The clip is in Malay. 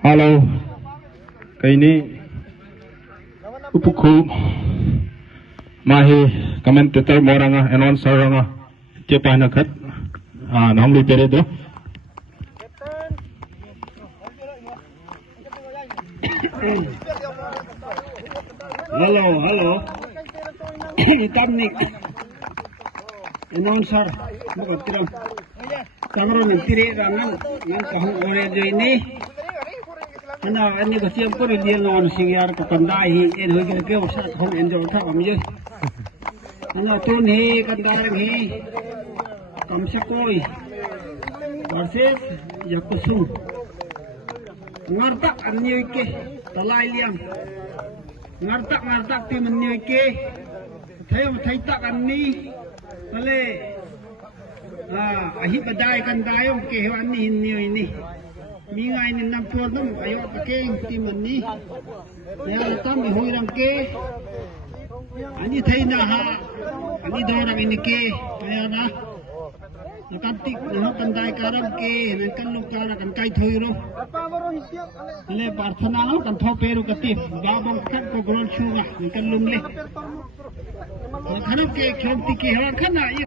Halo, kali ini upuku mahi komentator moranga announcer nga cepat nakat nong li pere do. Halo. Itamnik announcer bukan Kamera menteri rangan yang kahung ore jo ini. Ana ani ko siam ko dia non singyar ko kandai hi en hoy ke usa hom enjoy tha am je. Ana tun hi kandar hi kam se koi versus yakusum. Ngartak anni ke talai liam. Ngartak ti menni ke. Thai tak anni pale ahi badai kan dayong ke hewan ni ini mingai ni nam tur nam ayo pakai ti manni ya tam hoi rang ke ani thai na ha ani do rang ini ke ya na nakantik na pandai karam ke nan kan lu kara kan kai thoi ro le parthana no kan tho peru kati babong kan ko gron chuga kan lum le khanap ke khomti ke hewan khana